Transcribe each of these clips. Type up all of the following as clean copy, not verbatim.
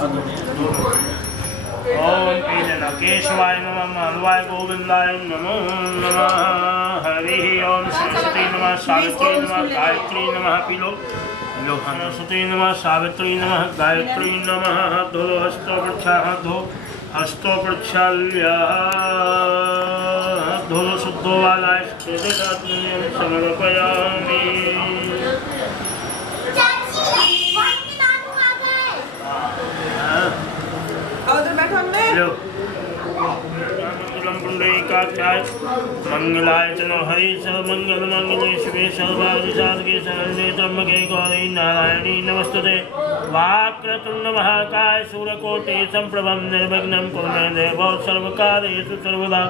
ओम केशवाय नमः माधवाय गोविंदाय नमो नमः। हरि ओम सरस्वती नमः सावित्री नमः गायत्री नमः पिलो सरस्वती नमः सावित्री नमः गायत्री नमः। धो हस्तो प्रक्षालः धो हस्तो प्रक्षाल्य धो शुद्धो वालाय समर्पयामि। मंगलाय चलो हरि सर्वमंगल मंगले शिवे सर्वादि साधके शरण्ये त्र्यंबके गौरी नारायणी नमस्तुते। वाक्रतुंड महाकाय सूर्यकोटि संप्रभं निर्विघ्नं कुरु मे देव सर्वकार्येषु सर्वदा।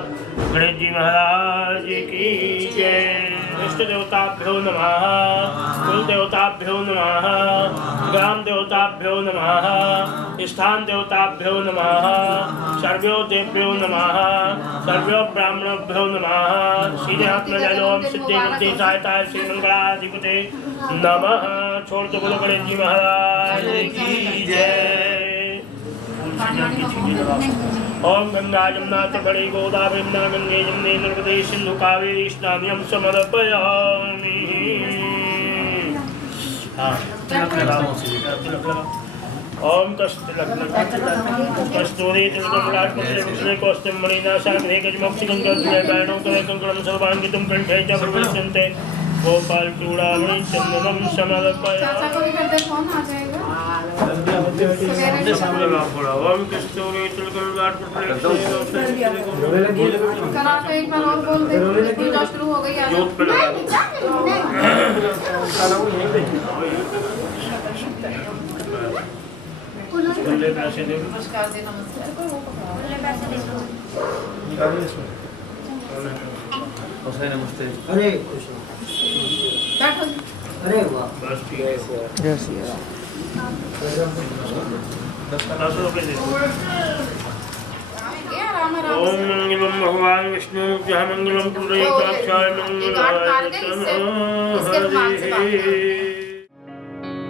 गणेश जी महाराज की जय। इष्ट देवताभ्यो नमः, कुल देवताभ्यो नमः, ग्राम देवताभ्यो नमः, स्थान देवताभ्यो नमः, सर्व्यो देव्यो नमः, सर्व्यो ब्राह्मणभ्यो नमः। सीधे हाथ में ले लो। सिद्धि बुद्धि सहायता श्री मंगलाधिपते नमः। छोड़ दो बोलो गणेश जी महाराज की जय। ओम गंगा जमुना बड़ी गोदावरी गंगे जमुने नर्मदे सिंधु कावेरी स्नानम समर्पयामि। ओम कस्तूरी तिलकमलाटपत्रे कौस्तुभमणिना सागरे गजमोक्षिकंकणं सर्वांगितुं कंठे च प्रविशन्ते। गोपाल चूड़ामणि चंदनम समर्पयामि। ओम कस्तूरी तिलकमलाटपत्रे पैसे दे नमस्कार दे नमस्कार नमस्ते। अरे अरे वाह बस ठीक है ओम मंगलम भगवान विष्णु जय मंगलम पुंडरीकाक्षाय मंगलाय।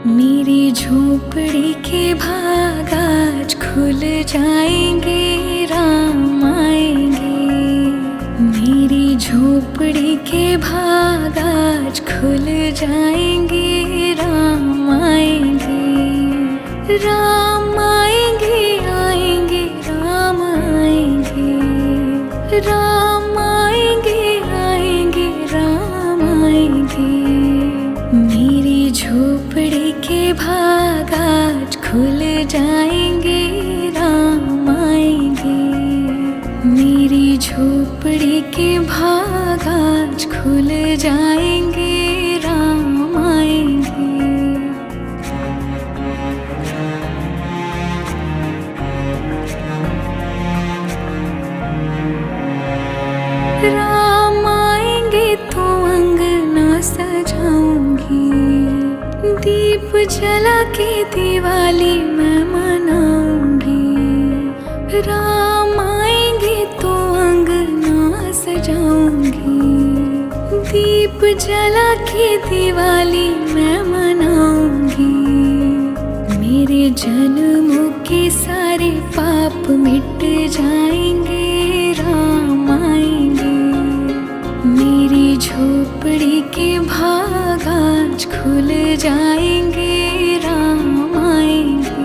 मेरी झोपड़ी के भाग आज खुल जाएंगे, राम आएंगे। मेरी झोपड़ी के भाग आज खुल जाएंगे, राम आएंगे। राम आएंगे आएंगे राम आएंगे, राम आएंगे आएंगे राम आएंगे। मेरी झोपड़ी के भाग आज खुल जाएंगे, राम आएंगे। मेरी झोपड़ी के भाग आज खुल जाएंगे, राम आएंगे। राम आएंगे तो अंगना सजाऊंगी, दीप जला के दिवाली मैं मनाऊंगी। राम आएंगे तो अंगना सजाऊंगी, दीप जला के दिवाली मैं मनाऊंगी। मेरे जन्मों के सारे पाप मिट जाएंगे, राम आएंगे। मेरी झोपड़ी के भाग आज खुल जाएंगे, राम आएंगे।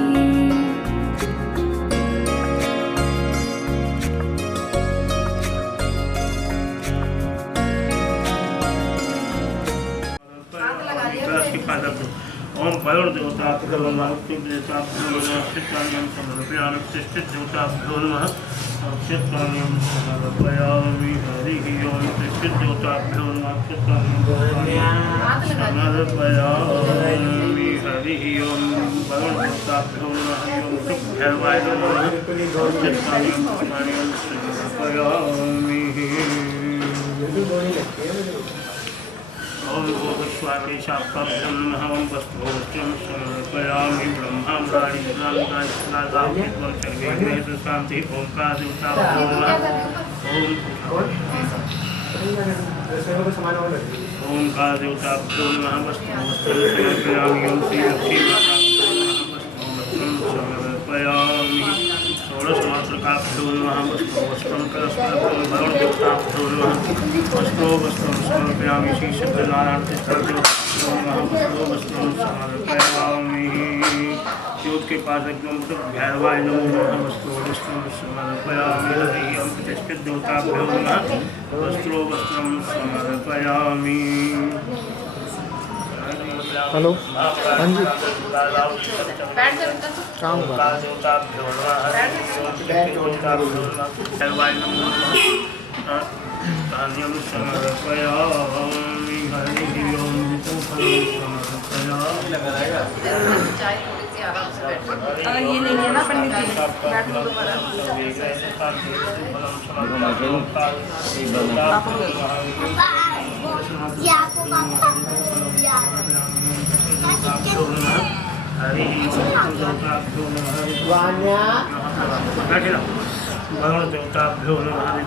ओम वरुण देवता देवताभ्यो नमः। अक्षतान्यं समर्पयामि। हरि ओम देवताभ्यो नमः। समर्पयामि। हरि ओम वरुण देवताभ्यो नमः। भैरवाय नमः। अक्षतान्यं समर्पयामि। ओम गोस्वामी शाखाभ्यो नमः। ओम वस्त्रोष्टं समर्पयामि। ब्रह्माण्डानि नागाभ्यो सर्वे शांति। ओंकार देवताभ्यो नमः। ओंकार देवताभ्यो नमः। वस्त्रोष्टं समर्पयामि। ओम श्री लक्ष्मी समर्पयामि। नमः वस्त्रं कलशकल्पं वरुणदेवताभ्यो नमः वस्त्रं समर्पयामि श्री सत्यनारायण वस्त्रं समर्पयामि ज्योत के पास एकदम भैरवाय नमो नमः वस्त्रं समर्पयामि हरिं प्रतिष्ठितदेवताभ्यो नमः वस्त्रं समर्पयामि। हेलो हाँ जी काम ये नहीं है ना पंडित जी बैठ लो दोबारा भगवान देवताभ्यो नमः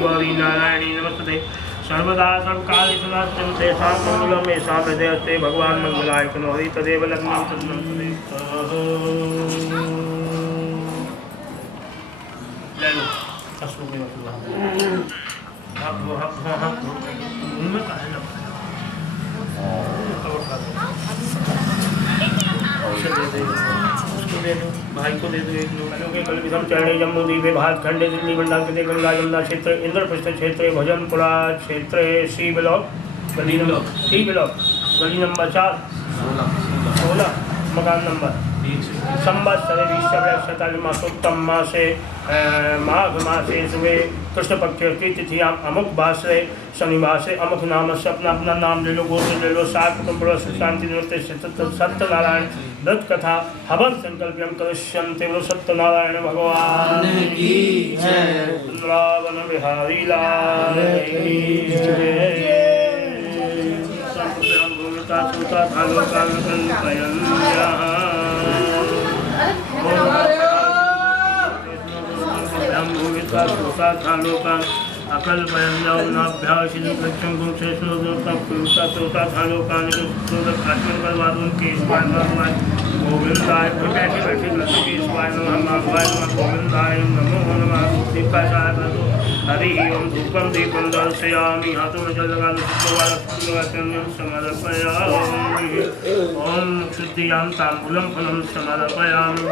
गौरी नारायणी नमस्ते सर्वदा सर्वकालेषु तेषां मंगलम् येषां हृदयस्ते भगवान् मंगलाय करोति तदेव लग्नं तद्नं भाई को दे दो एक लोग कल विषम चरणे जम्मू द्वीपे भारत खंडे दिल्ली मंडल गंगा जमुना क्षेत्र इंद्रप्रस्थ क्षेत्र भजनपुरा क्षेत्र सी ब्लॉक गली नंबर 16 मकान नंबर संवत्सरे मासोत्तम मासे माघ मासे सुबह कृष्ण पक्ष की तिथियां अमुक भाषे शनिवार से अमुक नाम से अपना अपना नाम ले लो गोत्र ले लो सात कुटुंब शांति नृत्य सत्यनारायण व्रत कथा हवन संकल्पम करिष्यन्ते वो सत्यनारायण भगवान की जय रावण बिहारी लाल की जय संप्रदाय भूमिका सुता भालो काल कल्पयन् अकल गोविंदाय बैठे बैठे गोविंदाय नमो नमः हरि ओम धूपम दीपम दर्शयामि हाथों में जल लगा समर्पयामि ओम शुद्धियां तांबूलम फलम समर्पयामि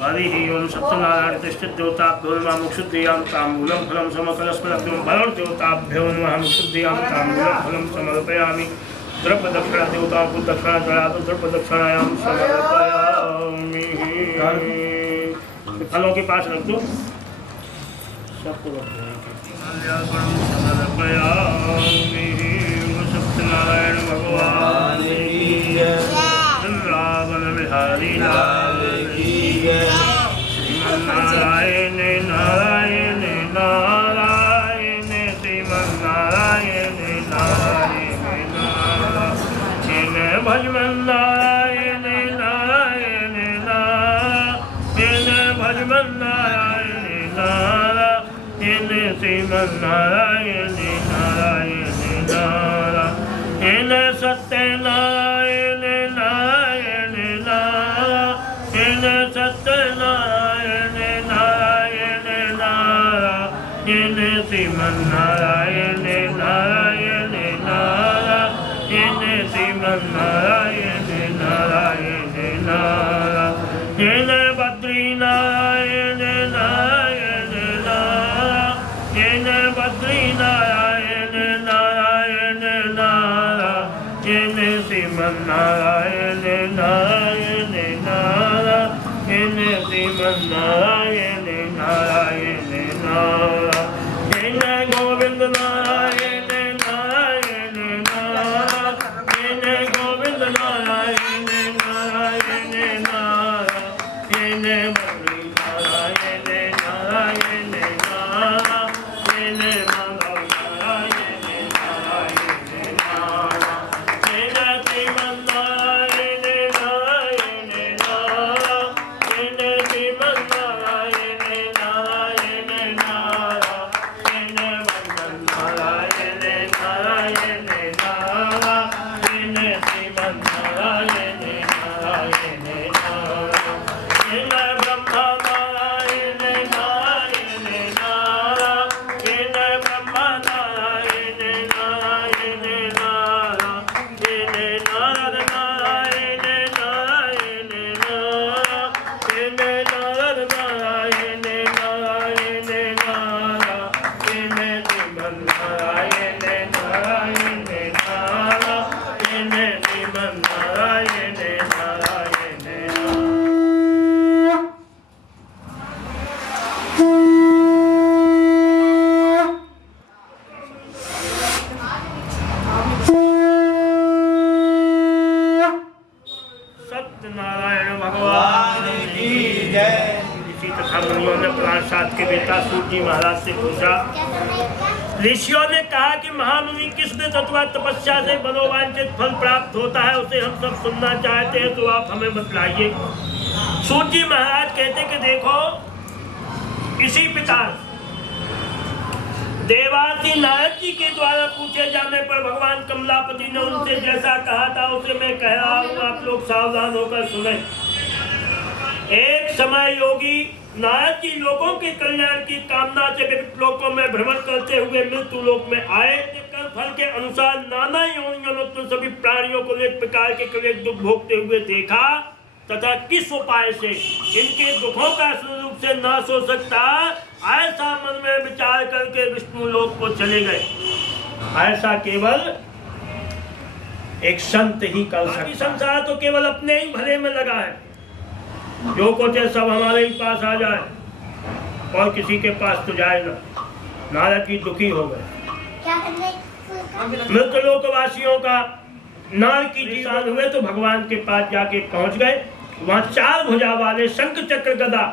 हरि ओम सत्यनारायण तिष्ठित देवताभ्यो नमः मुक्षुद्धियां तांबूलम फलम समकलस्पलभ्यो वरुण देवताभ्यो नमः मुक्षुद्धियां तांबूलम फलम समर्पयामि द्रव्य दक्षिणा देवताओं को दक्षिणा चढ़ातो द्रव्य दक्षिणायां समर्पयामि फलों के पास रख दो सबको सत्यनारायण भगवान रावण बिहारी लाल श्रीमन्नारायण नारायण नारायण श्रीमन्नारायण नारायण नारायण भजमन नारायण नारायण नारायण भजमन नारायण नारायण श्रीमन्नारायण नारायण नारायण सत्यनारायण नारायण नारायण सत्यनारायण नारायण नारायण श्रीमन्नारायण नारायण नारायण श्रीमन्नारायण नारायण नारायण बद्री नारायण नारायण नारायण बद्री नारायण नारायण नारायण श्रीमन्नारायण नारायण नारायण श्रीमन्नारायण नारायण नारायण गोविंद नारायण नारायण नारायण गोविंद नारायण नारायण नारायण बद्री नारायण नारायण नारायण माधव नारायण नारायण नारायण श्रीमन्नारायण नारायण नारायण सत्यनारायण भगवान की जय। इसी तथा मुनियों ने प्राणसात के बेटा सूत जी महाराज से पूछा, ऋषियों ने कहा कि महामुनि किस व्रत अथवा तपस्या से मनोवांछित फल प्राप्त होता है, उसे हम सब सुनना चाहते हैं, तो आप हमें बतलाइए। सूत जी महाराज कहते कि देखो, इसी प्रकार देवाती नारद जी के द्वारा पूछे जाने पर भगवान कमलापति ने उनसे जैसा कहा था उसे मैं कह रहा हूँ, आप लोग सावधान होकर सुने। एक समय योगी नारद जी लोगों के कल्याण की कामना से विविध लोकों में भ्रमण करते हुए मृत्यु लोक में आए। कर्म फल के अनुसार नाना योनियों में तो सभी प्राणियों को एक प्रकार के क्लेश दुख भोगते हुए देखा तथा किस उपाय से इनके दुखों का स्वरूप से नाश हो सकता, ऐसा मन में विचार करके विष्णु लोक को चले गए। ऐसा केवल एक संत ही कर सकता। संसार तो केवल अपने ही भले में लगा है, जो कुछ है सब हमारे ही पास आ जाए और किसी के पास तो जाए ना। नारद जी दुखी हो गए। मृत लोकवासियों का नारद की जीवन हुए तो भगवान के पास जाके पहुंच गए। वहां 4 भुजा वाले शंख चक्र गदा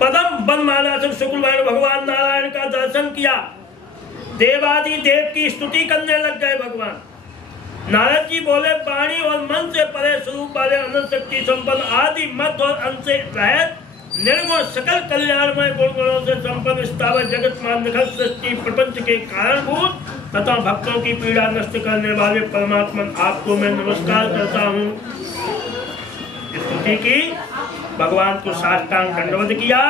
पदम बनमाला से शुक्रवार भगवान नारायण का दर्शन किया। देवादि देव की स्तुति करने लग गए। भगवान नारद जी बोले, वाणी और मन से परे स्वरूप वाले अनंत शक्ति संपन्न आदि मत और अंश से रहित निर्गुण सकल कल्याणमय गुण गुणों से संपन्न स्थावर जगत मान निखल सृष्टि प्रपंच के कारणभूत तथा भक्तों की पीड़ा नष्ट करने वाले परमात्मा आपको मैं नमस्कार करता हूँ। स्तुति की, भगवान को साष्टांग दंडवत किया।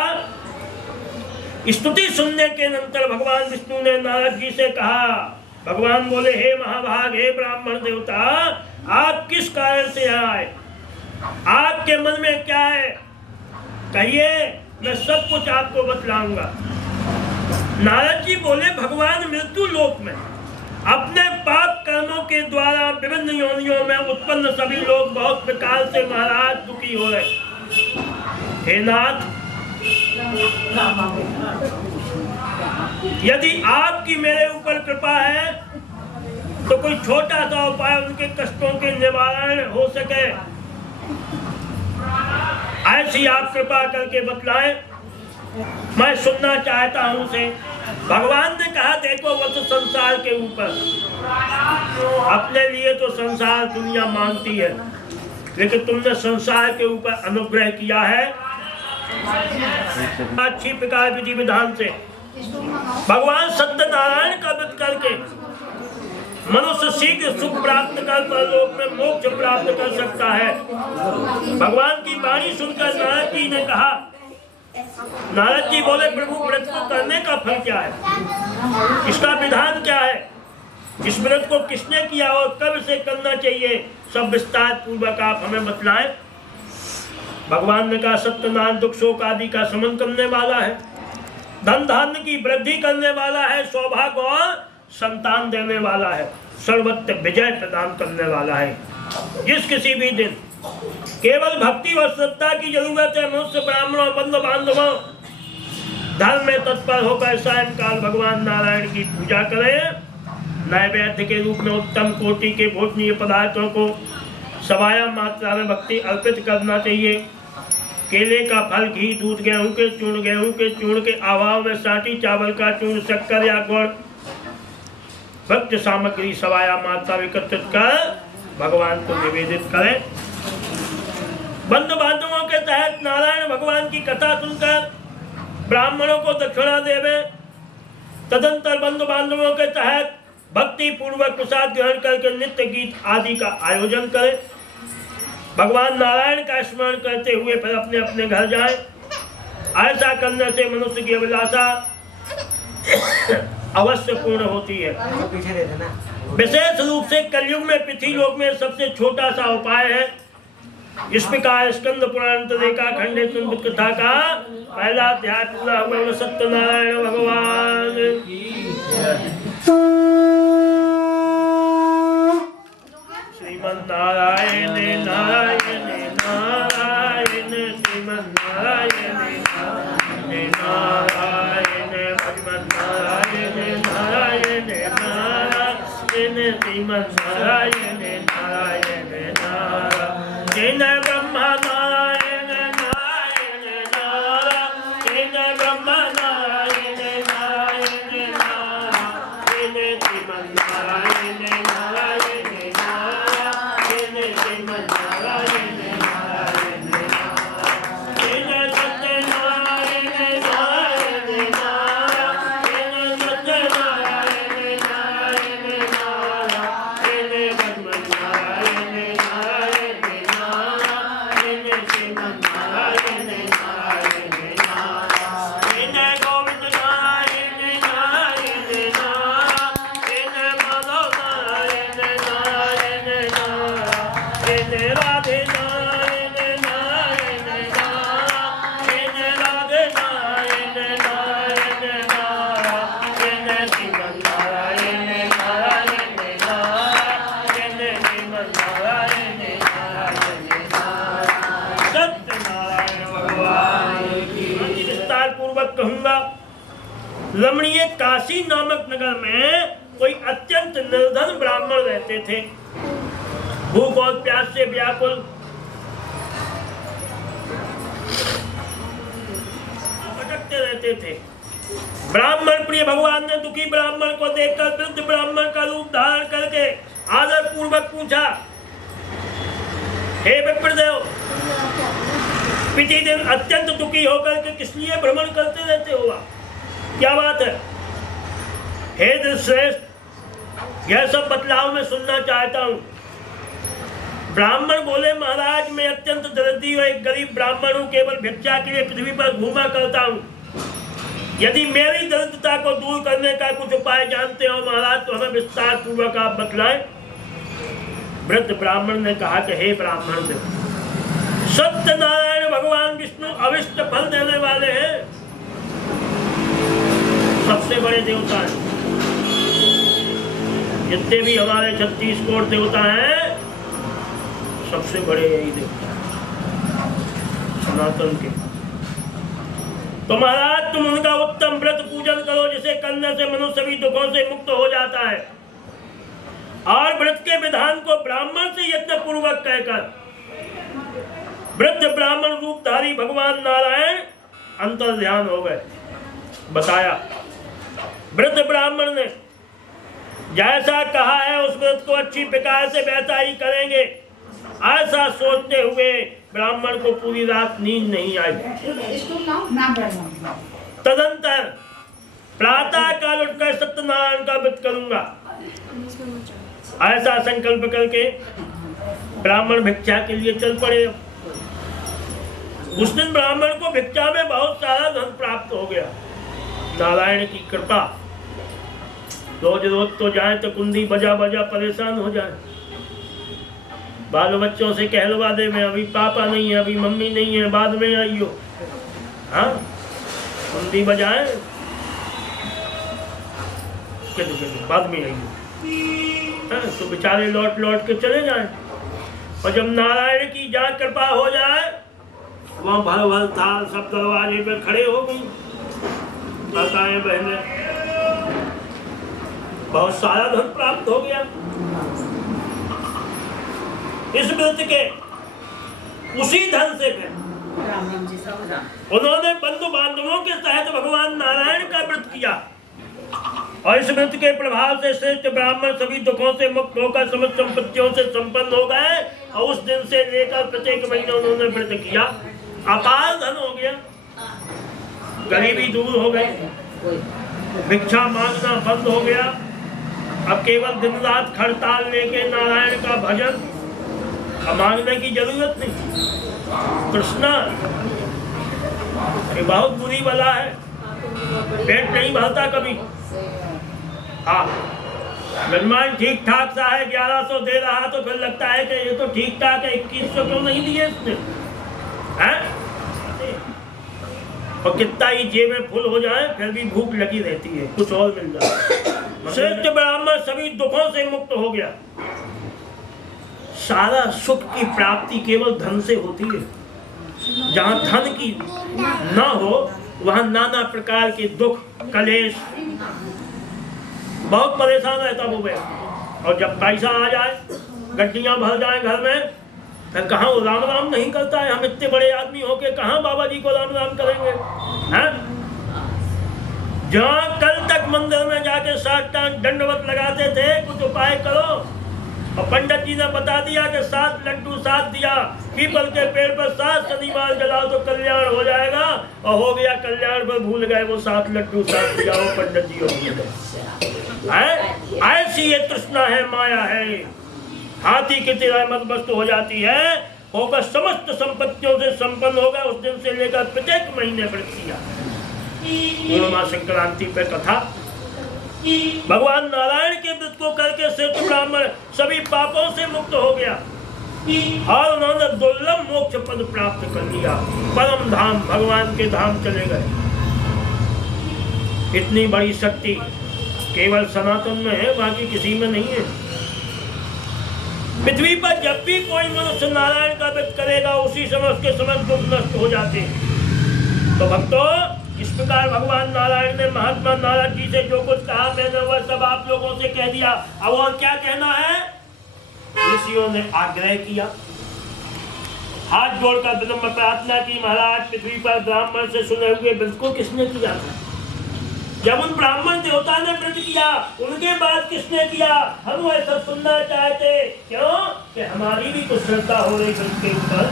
स्तुति सुनने के नंतर भगवान विष्णु ने नारद जी से कहा, भगवान बोले, हे महाभाग, हे ब्राह्मण देवता, आप किस कारण से आए, आपके मन में क्या है, कहिए, मैं सब कुछ आपको बतलाऊंगा। नारद जी बोले, भगवान मृत्यु लोक में अपने पाप कर्मों के द्वारा विभिन्न योनियों में उत्पन्न सभी लोग बहुत प्रकार से महाराज दुखी हो रहे। हे नाथ, यदि आपकी मेरे ऊपर कृपा है तो कोई छोटा सा उपाय उनके कष्टों के निवारण हो सके, ऐसी आप कृपा करके बतलाएं, मैं सुनना चाहता हूं उसे। भगवान ने कहा, देखो वो तो संसार के ऊपर, अपने लिए तो संसार दुनिया मानती है, लेकिन तुमने संसार के ऊपर अनुग्रह किया है अच्छी प्रकार विधि विधान से। भगवान सत्यनारायण का व्रत करके मनुष्य शीघ्र सुख प्राप्त कर परलोक में मोक्ष प्राप्त कर सकता है। भगवान की वाणी सुनकर नारद जी ने कहा, नारद जी बोले, प्रभु व्रत को करने का फल क्या है, इसका विधान क्या है, इस व्रत को किसने किया और कब से करना चाहिए, सब विस्तार पूर्वक आप हमें बतलाएं। भगवान ने कहा, सत्यनारायण दुख शोक आदि का शमन करने वाला है, धन धान्य की वृद्धि करने वाला है, सौभाग्य और संतान देने वाला है, सर्वत्र विजय प्रदान करने वाला है। जिस किसी भी दिन केवल भक्ति और श्रद्धा की जरूरत है, मनुष्य ब्राह्मणों बंधु बांधवों धर्म में तत्पर होकर सायंकाल भगवान नारायण की पूजा करें। नैवेद्य के रूप में उत्तम कोटि के भोजनीय पदार्थों को सवाया मात्रा में भक्ति अर्पित करना चाहिए। केले का फल, घी, दूध, गेहूं के चूर्ण के अभाव में साटी चावल का चूर्ण, शक्कर या गुड़ भक्ति सामग्री सवाया मात्रा एकत्रित कर भगवान को निवेदित करें। बंधु बांधवों के तहत नारायण भगवान की कथा सुनकर ब्राह्मणों को दक्षिणा देवे। तदंतर बंधु बांधवों के तहत भक्ति पूर्वक प्रसाद ग्रहण करके नित्य गीत आदि का आयोजन करें। भगवान नारायण का स्मरण करते हुए फिर अपने अपने घर जाएं। ऐसा करने से मनुष्य की अभिलाषा अवश्य पूर्ण होती है। विशेष रूप से कलयुग में पृथ्वी लोक में सबसे छोटा सा उपाय है। इस प्रकार स्कंद पुराण का खंडे कथा का पहला अध्याय पूरा हुआ। सत्यनारायण भगवान श्रीमन नारायण नारायण नारायण श्रीमन नारायण नारायण नारायण भगवान नारायण नारायण नारायण श्रीमन नारायण नारायण नारायण रमणीय काशी नामक नगर में कोई अत्यंत निर्धन ब्राह्मण रहते थे, भूख और प्यास से व्याकुल। भटकते रहते थे। ब्राह्मण प्रिय भगवान ने दुखी ब्राह्मण को देखकर वृद्ध ब्राह्मण का रूप धारण करके आदर पूर्वक पूछा, हे विप्रदेव, प्रतिदिन अत्यंत दुखी होकर के किस लिए भ्रमण करते रहते हो? क्या बात है? हे श्रेष्ठ, यह सब बतलाव मैं सुनना चाहता हूँ। ब्राह्मण बोले, महाराज मैं अत्यंत दरिद्री और एक गरीब ब्राह्मण हूँ, केवल भिक्षा के लिए पृथ्वी पर घूमा करता हूँ। यदि मेरी दरिद्रता को दूर करने का कुछ उपाय जानते हो महाराज तो हमें विस्तार पूर्वक आप बतलाएं। वृद्ध ब्राह्मण ने कहा कि हे ब्राह्मण देव, सत्यनारायण भगवान विष्णु अविष्ट फल देने वाले हैं, सबसे बड़े देवता हैं। जितने भी हमारे 36 करोड़ देवता हैं, सबसे बड़े यही देवता सनातन के। तो महाराज तुम उनका उत्तम व्रत पूजन करो, जिसे करने से मनुष्य सभी दुखों से मुक्त हो जाता है। और व्रत के विधान को ब्राह्मण से यत्न पूर्वक कहकर वृद्ध ब्राह्मण रूपधारी भगवान नारायण अंतर ध्यान हो गए। बताया वृद्ध ब्राह्मण ने जैसा कहा है उस व्रत को अच्छी प्रकार से वैसा ही करेंगे। ऐसा सोचते हुए ब्राह्मण को पूरी रात नींद नहीं आई। तदंतर प्रातः काल उठकर सत्यनारायण का व्रत करूंगा, ऐसा संकल्प करके ब्राह्मण भिक्षा के लिए चल पड़े। उस दिन ब्राह्मण को भिक्षा में बहुत सारा धन प्राप्त हो गया। नारायण की कृपा। रोज रोज तो जाए तो कुंडी बजा बजा परेशान हो जाए, बाल बच्चों से कहलवा दे, मैं अभी पापा नहीं है, अभी मम्मी नहीं है, बाद में आइयो। हाँ, कुंडी बजाए बाद में आइयो। हाँ, तो बेचारे लौट लौट के चले जाए। और जब नारायण की जहाँ कृपा हो जाए, वहाँ भर भर थाल सब दरवाजे पे खड़े हो गई। माताएं बहनें, बहुत सारा धन प्राप्त हो गया। इस व्रत के उसी धन से फिर उन्होंने बंधु बांधवों के सहित भगवान नारायण का व्रत किया। और इस व्रत के प्रभाव से श्रेष्ठ ब्राह्मण सभी दुखों से मुक्त होकर समस्त संपत्तियों से संपन्न हो गए। और उस दिन से लेकर प्रत्येक महीने उन्होंने व्रत किया। अपार धन हो गया, गरीबी दूर हो गई, भिक्षा मांगना बंद हो गया। अब केवल दिन रात खड़ताल लेके नारायण का भजन, मांगने की जरूरत नहीं। कृष्णा ये बहुत बुरी बला है, पेट नहीं भरता कभी। हाँ, निर्माण ठीक ठाक सा है, 1100 दे रहा तो फिर लगता है कि ये तो ठीक ठाक है, 2100 क्यों नहीं दिए इसने? हैं? और कितना ही जेब में फुल हो जाए फिर भी भूख लगी रहती है, कुछ और मिल जाए। श्रेष्ठ ब्राह्मण सभी दुखों से मुक्त हो गया। सारा सुख की प्राप्ति केवल धन से होती है। जहाँ धन की ना हो वहाँ नाना प्रकार के दुख कलेश, बहुत परेशान रहता वो व्यक्ति। और जब पैसा आ जाए, गड्डियाँ भर जाए घर में, फिर कहाँ वो राम राम नहीं करता है। हम इतने बड़े आदमी होके कहाँ बाबा जी को राम राम करेंगे? हैं? जहाँ कल तक मंदिर में जाके साष्टांग दंडवत लगाते थे, कुछ उपाय करो। और पंडित जी ने बता दिया कि 7 लड्डू 7 दिया, पीपल के पेड़ पर 7 शनिवार जलाओ तो कल्याण हो जाएगा। और हो गया कल्याण, पर भूल गए वो 7 लड्डू 7 दिया। वो पंडित जी हो गए। ऐसी ये तृष्णा है, माया है, हाथी की तरह मदमस्त हो जाती है। होकर समस्त संपत्तियों से संपन्न होगा। उस दिन से लेकर प्रत्येक महीने व्रत किया। पूर्णिमा संक्रांति पे कथा, भगवान नारायण के व्रत को करके श्रेष्ठ ब्राह्मण सभी पापों से मुक्त हो गया। और उन्होंने दुर्लभ मोक्ष पद प्राप्त कर लिया। परम धाम, भगवान के धाम चले गए। इतनी बड़ी शक्ति केवल सनातन में है, बाकी किसी में नहीं है। पृथ्वी पर जब भी कोई मनुष्य नारायण का व्रत करेगा, उसी समय उसके समस्त दुख नष्ट हो जाते हैं। तो भक्तों, इस प्रकार भगवान नारायण ने महात्मा नारद जी से जो कुछ कहा मैंने वह सब आप लोगों से कह दिया। अब और क्या कहना है? ऋषियों ने आग्रह किया, हाथ जोड़कर विनम्र प्रार्थना की, महाराज पृथ्वी पर ब्राह्मण से सुने हुए व्रत को किसने किया था? जब उन ब्राह्मण देवता ने व्रत किया उनके बाद किसने किया? हम वह सब सुनना चाहते। क्यों? कि हमारी भी कुछ श्रद्धा हो रही व्रत के ऊपर,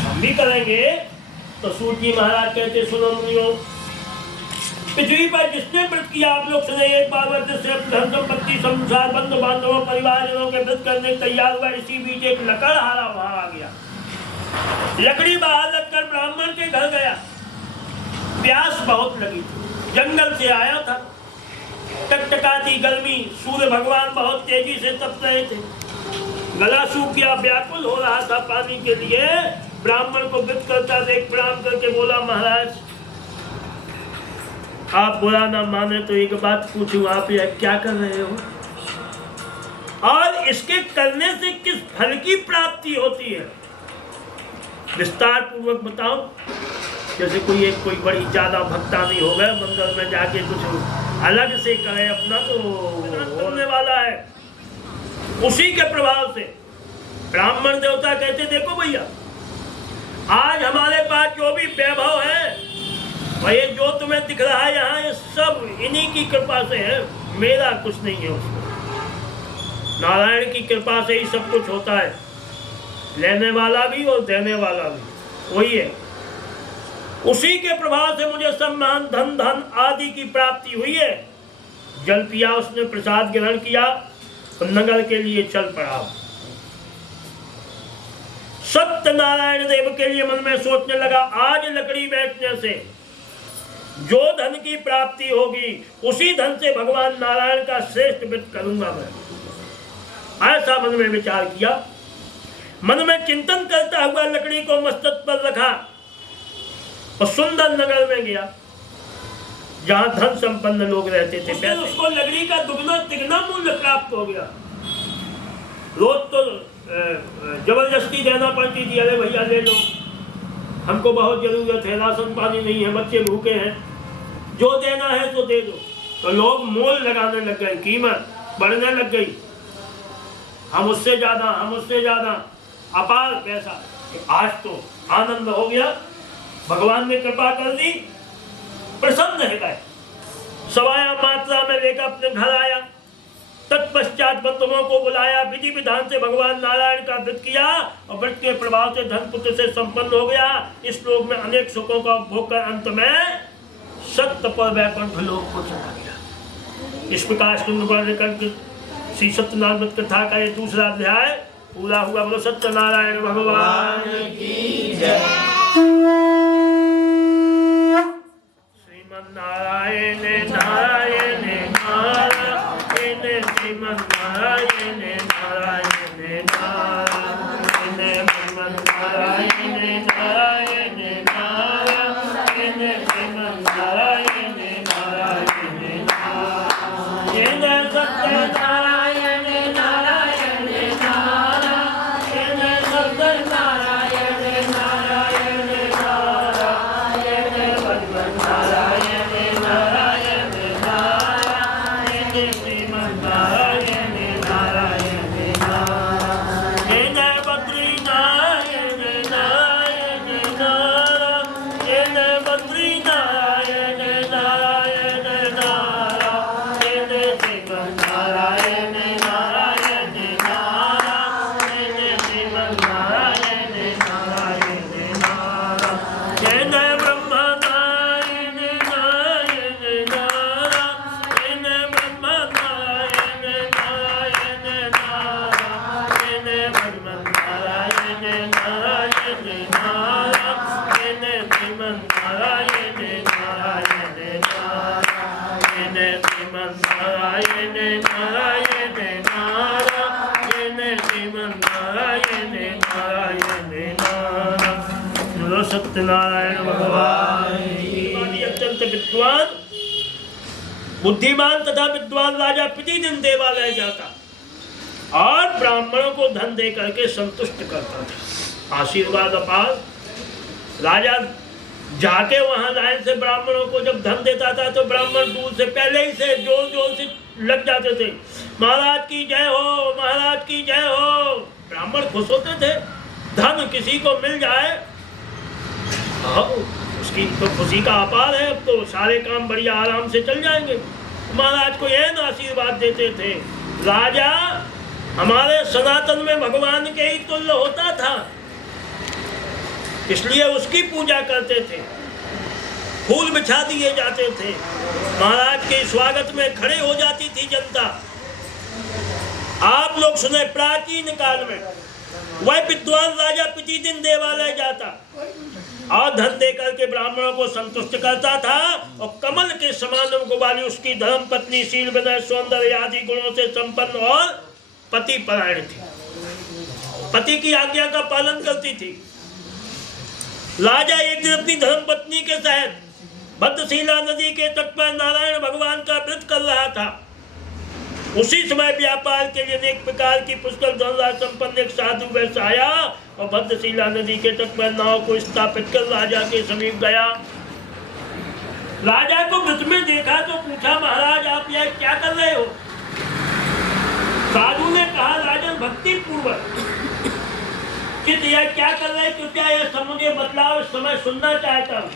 हम भी करेंगे। तो सूत जी महाराज कहते सुनो मुनियों, पृथ्वी पर जिसने व्रत किया आप लोग सुने, एक बार व्रत से धन संपत्ति संसार बंधु बांधवों परिवारजनों के व्रत करने तैयार हुआ। इसी बीच एक लकड़हारा वहां आ गया, लकड़ी बाहर रखकर ब्राह्मण के घर गया। प्यास बहुत लगी थी, जंगल से आया था, टकटकाती गर्मी, सूर्य भगवान बहुत तेजी से तप रहे थे, गला सूख गया, व्याकुल हो रहा था पानी के लिए। ब्राह्मण को व्रत करता देख प्रणाम करके बोला, महाराज आप बुरा ना माने तो एक बात पूछूं, आप यह क्या कर रहे हो और इसके करने से किस फल की प्राप्ति होती है? विस्तार पूर्वक बताओ। जैसे कोई बड़ी ज्यादा भक्तानी हो गए, मंदिर में जाके कुछ अलग से करे अपना तो होने वाला है। उसी के प्रभाव से ब्राह्मण देवता कहते देखो भैया, आज हमारे पास जो भी वैभव है वह ये जो तुम्हें दिख रहा है यहाँ, ये सब इन्हीं की कृपा से है, मेरा कुछ नहीं है उसमें। नारायण की कृपा से ही सब कुछ होता है, लेने वाला भी और देने वाला भी वही है। उसी के प्रभाव से मुझे सम्मान धन आदि की प्राप्ति हुई है। जल पिया उसने, प्रसाद ग्रहण किया और नगर के लिए चल पड़ा। सत्यनारायण देव के लिए मन में सोचने लगा, आज लकड़ी बैठने से जो धन की प्राप्ति होगी उसी धन से भगवान नारायण का श्रेष्ठ व्रत करूंगा मैं। ऐसा मन में विचार किया। मन में चिंतन करता हुआ लकड़ी को मस्तक पर रखा और सुंदर नगर में गया जहां धन संपन्न लोग रहते थे। उसको लकड़ी का दुगना तिगना मूल्य प्राप्त हो गया। रोज तो जबरदस्ती देना पड़ती थी, अरे भैया ले लो, हमको बहुत जरूरत है, राशन पानी नहीं है, बच्चे भूखे हैं, जो देना है तो दे दो। तो लोग मोल लगाने लग गए, कीमत बढ़ने लग गई, हम उससे ज्यादा अपार पैसा। आज तो आनंद हो गया, भगवान ने कृपा कर दी, प्रसन्न है गए। सवाया मात्रा में लेकर अपने घर आया। तत्पश्चात बंधुओं को बुलाया, विधि विधान से भगवान नारायण का व्रत किया और व्रत के प्रभाव से धन पुत्र से संपन्न हो गया। इस लोक में अनेक सुखों का भोग कर अंत में सत्य पर वैकुंठ लोक को चला गया। इस प्रकार श्री सत्यनारायण व्रत कथा का ये दूसरा अध्याय पूरा हुआ। बोलो सत्यनारायण भगवान की जय। श्रीमन नारायण नारायण नारायण, श्रीमन नारायण नारायण नारायण, श्रीमन नारायण नारायण नारायण, श्रीमन नारायण नारायण नारायण, सत्यनारायण नारायण नारायण, सत्यनारायण नारायण नारायण, भगवान नारायण नारायण नारायण, श्रीमन नारायण नारायण नारायण, बद्री नारायण नारायण नारायण, बद्री नारायण नारायण नारायण, श्रीमन नारायण नारायण नारायण, श्रीमन नारायण नारायण नारायण, ब्रह्म नारायण नारायण नारायण, ब्रह्म नारायण नारायण नारायण, ब्रह्म नारायण नारायण नारायण, श्रीमन नारायण नारायण नारायण, श्रीमन नारायण नारायण नारायण, श्रीमन नारायण नारायण नारायण। बोलो सत्यनारायण भगवान की। अत्यंत विद्वान बुद्धिमान तथा विद्वान राजा प्रतिदिन देवालय जाता और ब्राह्मणों को धन दे करके संतुष्ट करता था। आशीर्वाद अपार। राजा जाके वहां लाइन से ब्राह्मणों को जब धन देता था तो ब्राह्मण दूर से पहले ही से जोर जोर से लग जाते थे, महाराज की जय हो, महाराज की जय हो। ब्राह्मण खुश होते थे, धन किसी को मिल जाए उसकी तो खुशी का अपार है, अब तो सारे काम बढ़िया आराम से चल जाएंगे। महाराज को यह आशीर्वाद देते थे। राजा हमारे सनातन में भगवान के ही तुल्य होता था, इसलिए उसकी पूजा करते थे, फूल बिछा दिए जाते थे, महाराज के स्वागत में खड़े हो जाती थी जनता। आप लोग सुने प्राचीन काल में वह विद्वान राजा प्रतिदिन देवालय जाता और धन देकर के ब्राह्मणों को संतुष्ट करता था, और कमल के समान वाली उसकी धर्म पत्नी शील विनय सौंदर्य आदि गुणों से संपन्न और पति परायण थी, पति की आज्ञा का पालन करती थी। राजा एक दिन अपनी धर्म पत्नी के सहित भद्रशिला नदी के तट पर नारायण भगवान का व्रत कर रहा था। उसी समय व्यापार के लिए अनेक प्रकार की पुष्कर धनराशि संपन्न एक साधु वैश्य आया और भद्रशिला नदी के तट पर नाव को स्थापित कर राजा के समीप गया। राजा को व्रत में देखा तो पूछा, महाराज आप यह क्या कर रहे हो? साधु ने कहा, राजन भक्ति पूर्वक चित यह क्या कर रहे, कृपया यह मुझे बतलाओ, इस समय सुनना चाहता हूँ।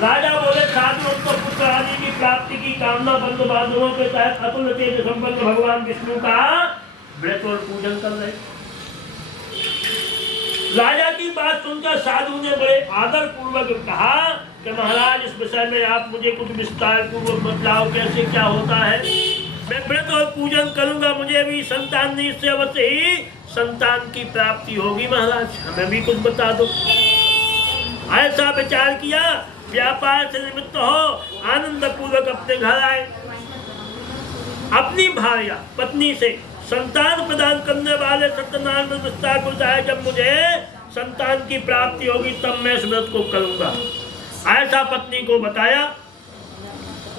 राजा बोले, साधु तो पुत्र आदि की प्राप्ति की कामना बंद बांधवों के तहत अतुल तेज संपन्न भगवान विष्णु का व्रत और पूजन कर रहे। राजा की बात सुनकर साधु ने बड़े आदर पूर्वक कहा कि महाराज इस विषय में आप मुझे कुछ विस्तार पूर्वक बतलाओ, कैसे क्या होता है। मैं व्रत और पूजन करूंगा, मुझे भी संतान नहीं, इससे अवश्य ही संतान की प्राप्ति होगी। महाराज हमें भी कुछ बता दो। ऐसा विचार किया, व्यापार से निमित्त हो आनंद पूर्वक अपने घर आए। अपनी भार्या पत्नी से संतान प्रदान करने वाले सत्यनारायण में विस्तार को बताया, जब मुझे संतान की प्राप्ति होगी तब मैं इस व्रत को करूंगा, ऐसा पत्नी को बताया।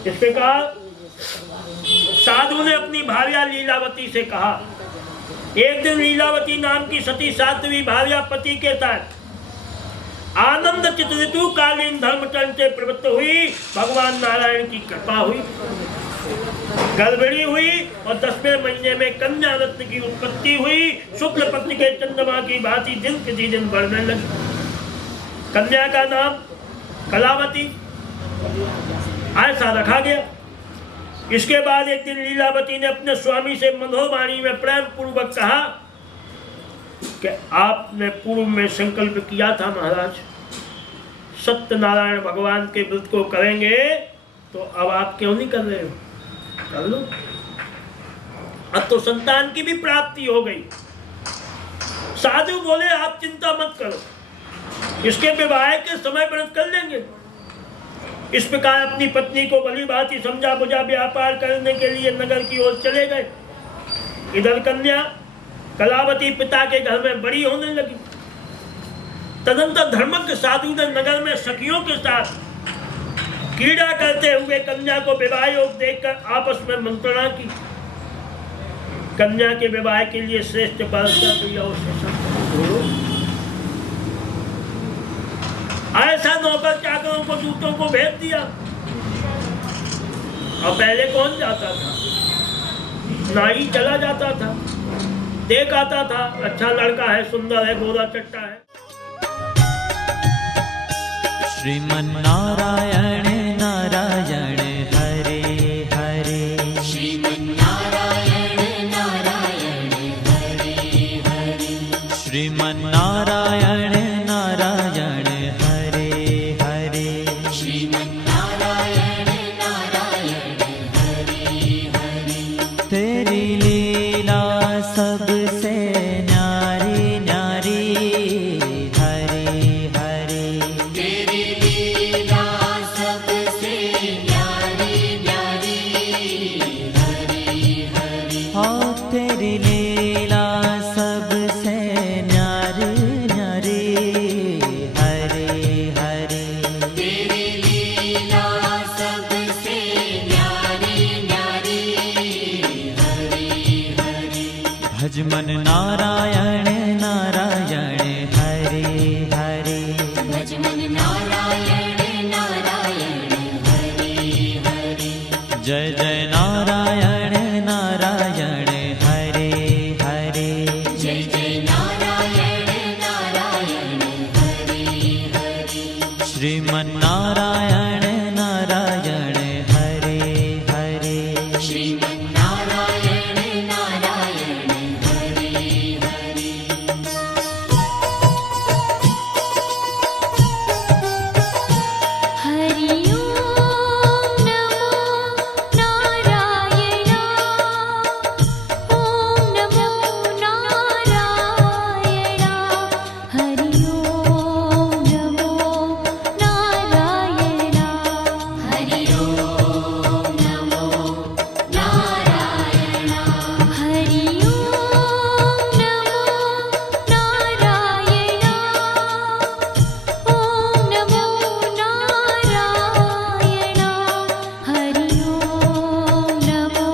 इस प्रकार साधु ने अपनी भार्या लीलावती से कहा। एक दिन लीलावती नाम की सती साध्वी भार्या पति के साथ आनंद चित ऋतु कालीन धर्मचरण से प्रवृत्त हुई। भगवान नारायण की कृपा हुई, गर्भिणी हुई और 10वें महीने में कन्या रत्न की उत्पत्ति हुई। शुक्ल पक्ष के चंद्रमा की भांति दिन प्रतिदिन बढ़ने लगी। कन्या का नाम कलावती ऐसा रखा गया। इसके बाद एक दिन लीलावती ने अपने स्वामी से मनोवाणी में प्रेम पूर्वक कहा कि आपने पूर्व में संकल्प किया था महाराज, सत्यनारायण भगवान के व्रत को करेंगे, तो अब आप क्यों नहीं कर रहे हो? कर लो, अब तो संतान की भी प्राप्ति हो गई। साधु बोले, आप चिंता मत करो, इसके विवाह के समय व्रत कर लेंगे। इस प्रकार अपनी पत्नी को भली भांति समझा बुझा व्यापार करने के लिए नगर की ओर चले गए। इधर कन्या कलावती पिता के घर में बड़ी होने लगी। तदंतर धर्मज्ञ साधु ने नगर में सखियों के साथ क्रीड़ा करते हुए कन्या को विवाह योग देखकर आपस में मंत्रणा की। कन्या के विवाह के लिए श्रेष्ठ ऐसा नौकर चाकरों को दूतों को भेज दिया। और पहले कौन जाता था? नाई चला जाता था, देख आता था, अच्छा लड़का है, सुंदर है, गोरा चट्टा है। श्रीमन नारायण नारायण हरे हरे, श्रीमन नारायण नारायण हरे हरे, श्रीमन नारायण नारायण हरे हरे, श्रीमन नारायण नारायण हरे हरे। तेरी लीला सबसे न्यारी न्यारी हरे हरे, तेरी लीला सबसे न्यारी न्यारी हरे हरे। हाँ तेरी लीला सबसे न्यारी न्यारी हरे हरे, तेरी लीला सबसे न्यारी न्यारी हरे हरे। भजमन नारायण नारायण हरे हरे, भजमन नारायण श्रीमन्नारायण नारायण हरे हरे श्रीमन्नारायण नारायण हरे हरे हरि ओम नमो नारायण ओम नमो नारायण हरि ओम नमो नारायण हरि ओम नमो नारायण हरि ओम नमो नारायण ओम नमो नारायण हरि ओम नमो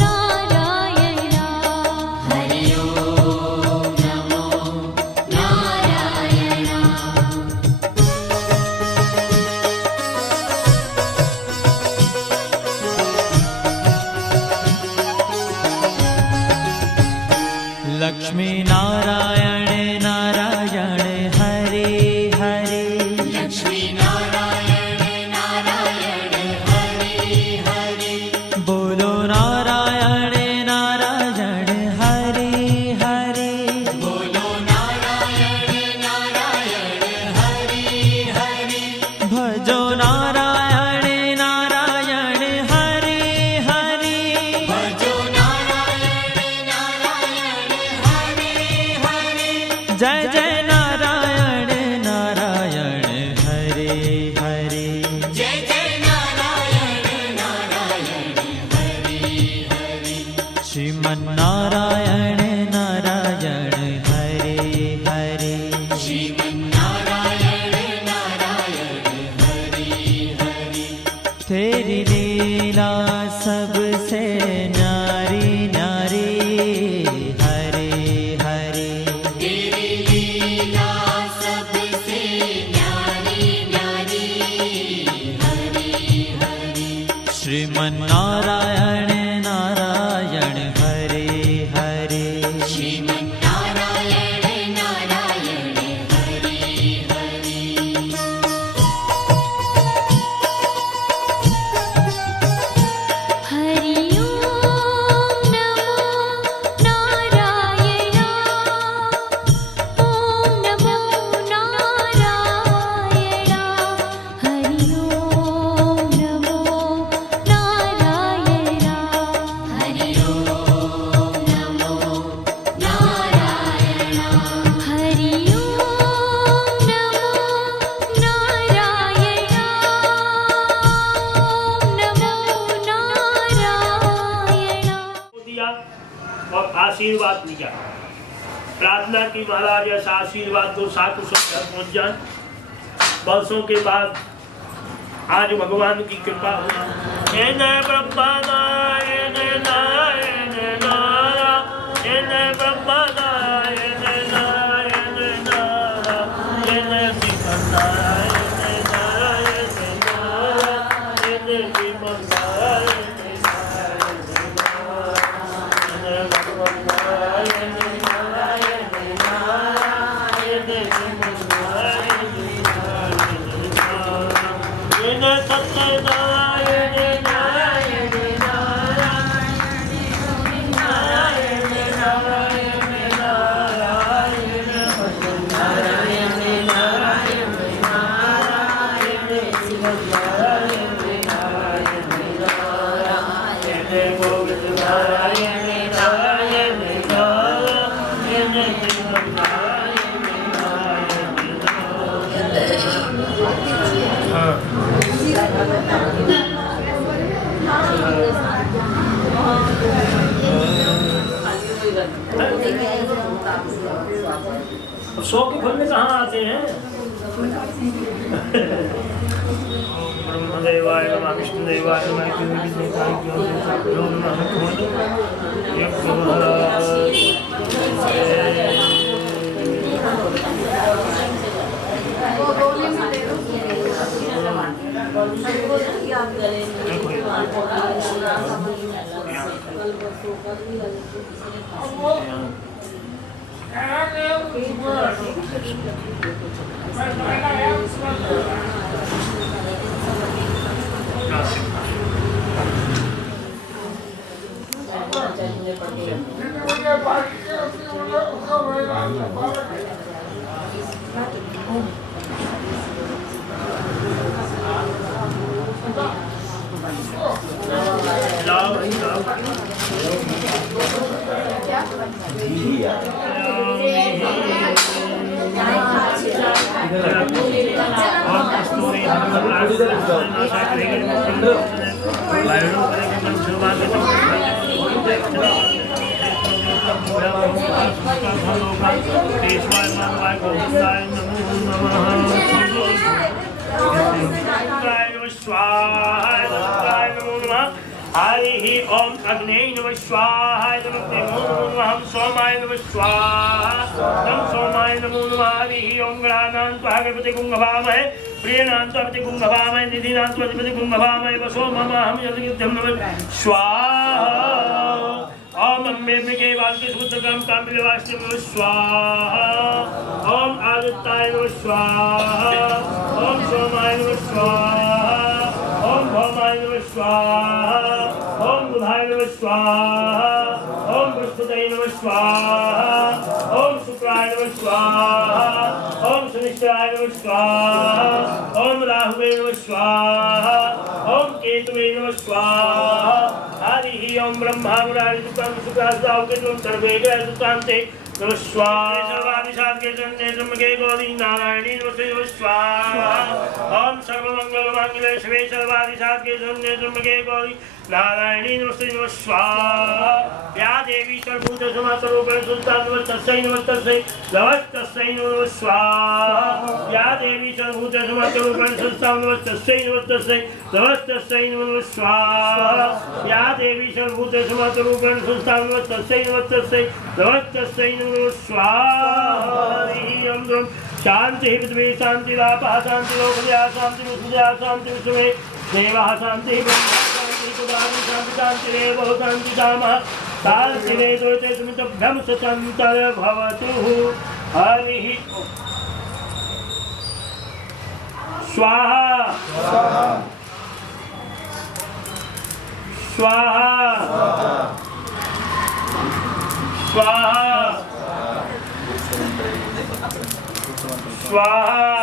नारायण हरि ओम नमो नारायण लक्ष्मी नारायण नारायण हरे हरे लक्ष्मी नारायण नारायण हरे हरे बोलो नारायण नारायण हरे हरे बोलो नारायण नारायण हरे हरे भजो नारायण नारायण हरे हरे भजो नारायण नारायण हरे हरे जय जय नारायण नारायण हरे हरे जय जय नारायण नारायण हरे हरे श्रीमन्नारायण नारायण हरे हरे श्रीमन्नारायण नारायण हरे हरे तेरी लीला सबसे न्यारी न्यारी हरे हरे तेरी लीला सबसे न्यारी न्यारी हरे हरे श्रीमन्नारायण नारायण हरे हरे श्रीमन्नारायण नारायण हरे हरे हरि ओम नमो नारायण ओम नमो नारायण हरि ओम नमो नारायण हरि ओम नमो नारायण हरि ओम नमो नारायण ओम नमो नारायण दिया और आशीर्वाद दिया। प्रार्थना की महाराज ऐसा आशीर्वाद दो साकुशल घर पहुंच जाए। वर्षों के बाद आज भगवान की कृपा हुआ। हे जय ब्रह्मा नारायण नारायण नारायण हे जय ब्रह्मा नारायण नारायण नारायण हे जय श्रीमन नारायण नारायण नारायण हे जय श्रीमन नारायण सौ के फल में कहाँ आते हैं? ब्रह्मदेवाय नमः विष्णुदेवाय नमः हरि ओम अग्ने नमः स्वाहा नमः नमः सोमाय नमः स्वाहा नम सोमाय नमो नमः हरि ओम गणानां भागवते कुंभवामहे प्रियनांत्वपति कुंभवामहे निधिनांत्वपति कुंभवामहे वसो मम हम यज्ञम नमः स्वाहा ओम अम्बे के वाक्य सूत्रकम काम्बिलवास्य नमः स्वाहा ओम आदित्याय नमः स्वाहा ओम सोमाय नमः स्वाहा ओम भौमाय नमः स्वाहा ओम बुधाय नमः स्वाहा ओम बृहस्पतये नमः स्वाहा ओम शुक्राय नमः स्वाहा ओम शनिश्चराय नमः स्वाहा ओम राहुवे नमः स्वाहा ओम केतुवे नमः स्वाहा हरि ओम ब्रह्मा मुरारी दुकान शुक्रास्ताव के तुम सर्वे ग्रह दुकान्ते नमः स्वाहा सर्वादिशाद के जन्य के गौरी नारायणी नमः स्वाहा ओम सर्वमंगल मांगल्ये शिवे सर्वादिशाद के जन्य के गौरी नारायणी नमः स्वाहा या देवी सर्वभूत समातरूपेण सुल्तान नमस्तस्यै नमस्तस्यै नमस्तस्यै नमः स्वाहा या देवी सर्वभूत समातरूपेण सुल्तान नमस्तस्यै नमस्तस्यै नमस्तस्यै नमः स्वाहा या देवी सर्वभूत समातरूपेण सुल्तान नमस्तस्यै नमस्तस्यै नमस्तस्यै नमः स्वाहा हरि ओम द्रम शांति पृथ्वी शांति रापः शांति लोकया शांति विद्या शांति विश्वे देवः शांति ब्रह्म शांति शांति रे बहु शांति धामः शांति रे द्वैते सुमितभ्यं सचन्तर भवतु हरि स्वाहा स्वाहा स्वाहा स्वाहा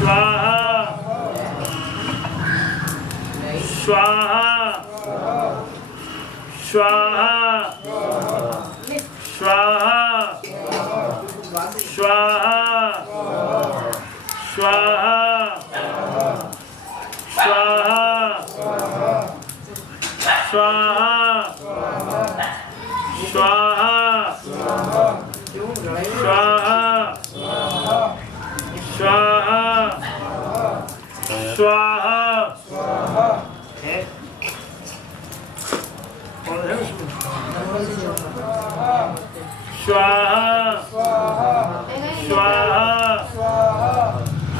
स्वाहा स्वाहा स्वाहा स्वाहा स्वाहा स्वाहा स्वाहा स्वाहा स्वाहा स्वाहा स्वाहा स्वाहा स्वाहा स्वाहा स्वाहा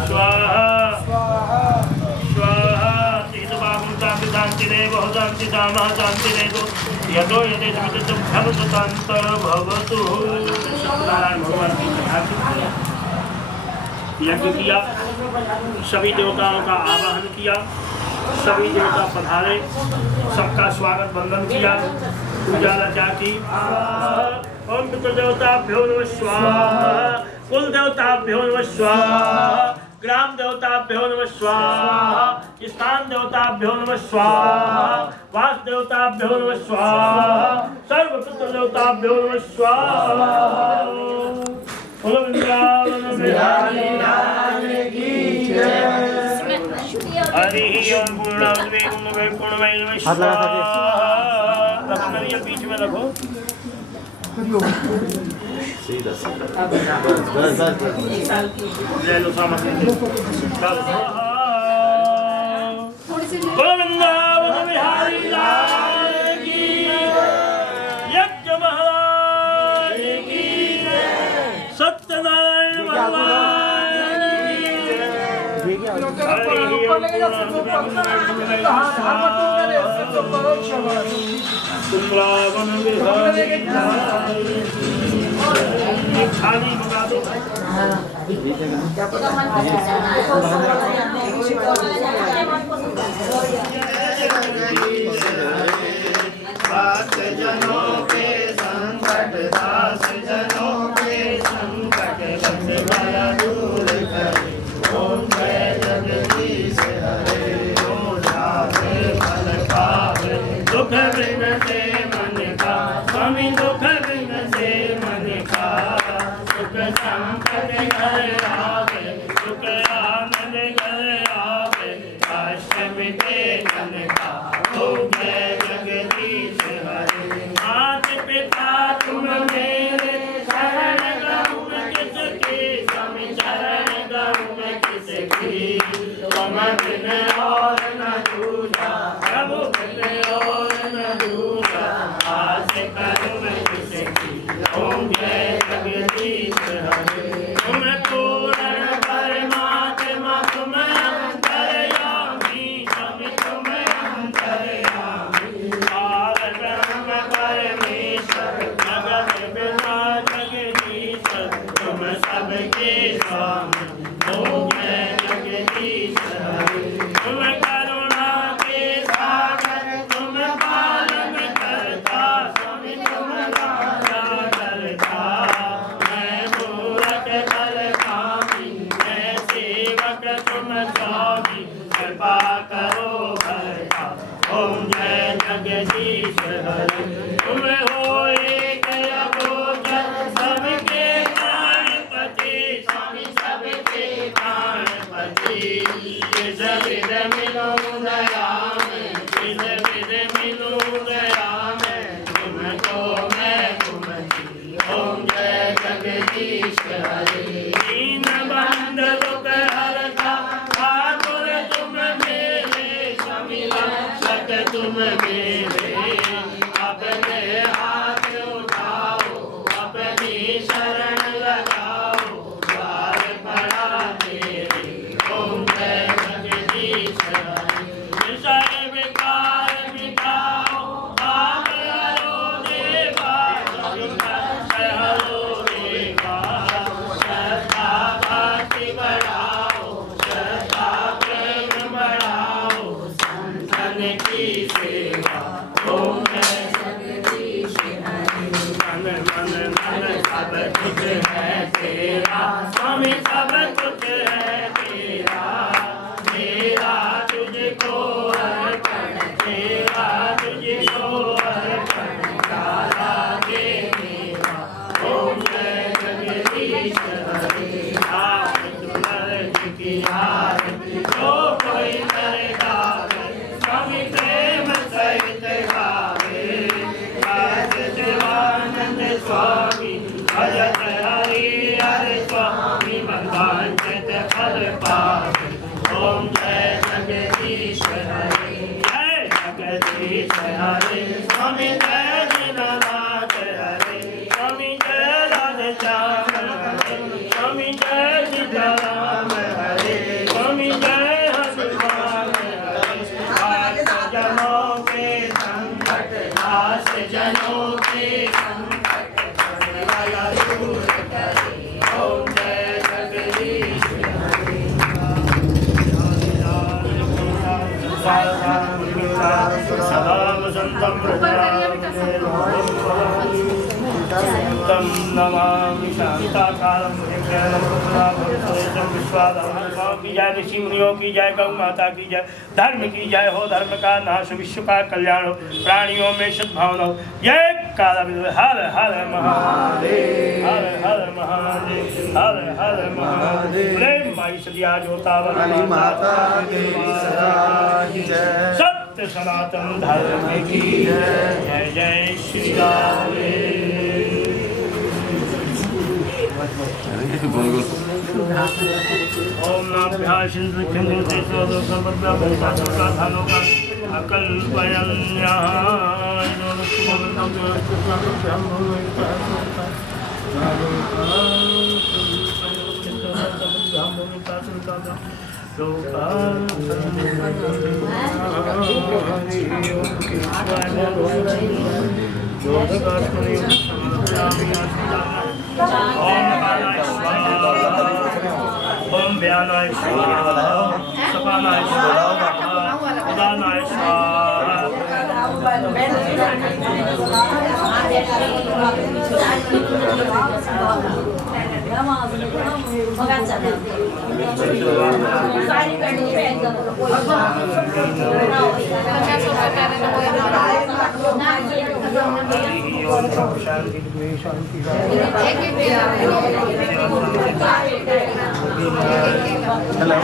स्वाहा स्वाहा तीर्थभागुता शांतिरे बहुशांति दामः शांतिरेतु यतो यदि समितं धनुतंत्र भवतु। सत्यनारायण भगवान की कथा यज्ञ किया, सभी देवताओं का आवाहन किया, सभी देवता पधारे, सबका स्वागत वंदन किया, पूजा रचा की। ओम पितृ देवताभ्यो नमः स्वाहा, कुल देवताभ्यो नमः स्वाहा, ग्राम देवताभ्यो नमः स्वाहा, स्थान देवताभ्यो नमः स्वाहा, वास देवताभ्यो नमः स्वाहा, सर्व पितृ देवताभ्यो नमः स्वाहा। बोलो वृंदावन बिहारी लाल की जय। हरि ओम पूर्णावते पूर्णमय नमः स्वाहा। लक्ष्मण बीच में रखो। ले लो सामने। बोलो वृंदावन बिहारी लाल की यज्ञ महाराज की सत्यनारायण भगवान की थाली मंगा दो। भक्त जनों के संकट, दास जनों के संकट, बंद भला दूर करे। ओम जय जगदीश हरे, ओ जावे फल पावे। दुख बिन से मन का स्वामी, दुख बिन से मन का। सुख संपद घर आवे, सुख आनंद घर आवे। कष्ट मिटे मन का, ओम जय जगदीश हरे। मात पिता तुम मेरे, शरण गहूँ किसकी, स्वामी शरण गहूँ किसकी। तुम बिन और न दूजा, प्रभु बिन और न दूजा। आस करूँ मैं किसकी, ओम जय जगदीश हरे। तुम पूर्ण परमात्मा, तुम अंतर्यामी, स्वामी तुम अंतर्यामी। पार ब्रह्म परमेश्वर, जगत पिता जगदीश्वर। तुम सबके स्वामी, ओम जय जगदीश हरे। तुम करुणा के सागर, तुम पालन करता, स्वामी तुम राजा करता। मैं मूरत बलकामी, मैं सेवक तुम स्वामी। कृपा करो भरता, ओम जय जगदीश हरे। तुम हो एक अगोचर, सबके प्राणपति, स्वामी सबके प्राणपति। विध विध मिलो दया में, विध विध मिलो दया में। तुमको मैं तुमकी, ओम जय जगदीश हरे। दीन बंद दुख हरता, ठाकुर तुम मेरे, स्वामी रक्षक तुम मेरे। अपने हाथ उठाओ, अपनी शरण लगाओ। द्वार पड़ा तेरे, ओम जय जगदीश हरे। विषय विकार मिटाओ, पाप हरो देवा। संकट हरो देवा। श्रद्धा भक्ति बढ़ाओ, श्रद्धा प्रेम बढ़ाओ। संतन की सेवा, ओम जय जगदीश हरे। मन मन मन सब कुछ है तेरा, स्वामी सब कुछ है तेरा। जनों के संकट हरने वाला दूर करे। ओम जय जगदीश हरे। सदा वसंतं तं नमामि शांताकारं विश्वाधाम की जय, ऋषि मुनियों की जय, गौ माता की जय, धर्म की जय हो, धर्म का नाश, विश्व का कल्याण हो, प्राणियों में सद्भावना हो। जय काला हर हर महादेव, हर हर महादेव, हर हर महादेव। प्रेम माई सदिया जोता माता की जय। सत्य सनातन धर्म की जय। जय श्री राम। ओम नाभ्यां सिंधुखिंदुते स्वदोषमभ्यां भूतात्मकाधानोका अकल्पयन्याः ओम व्यानाय स्वाहा, सपानाय स्वाहा, उदानाय स्वाहा। हेलो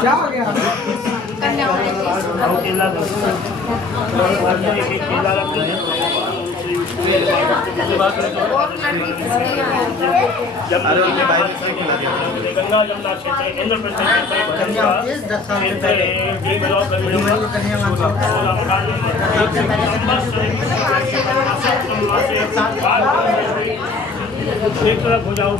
क्या हो गया? गंगा जमुना क्षेत्र इंद्र एक तरफ हो जाओ।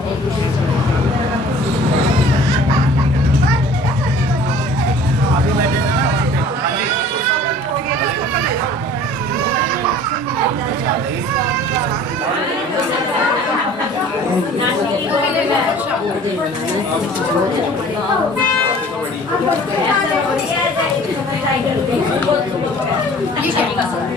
ये क्या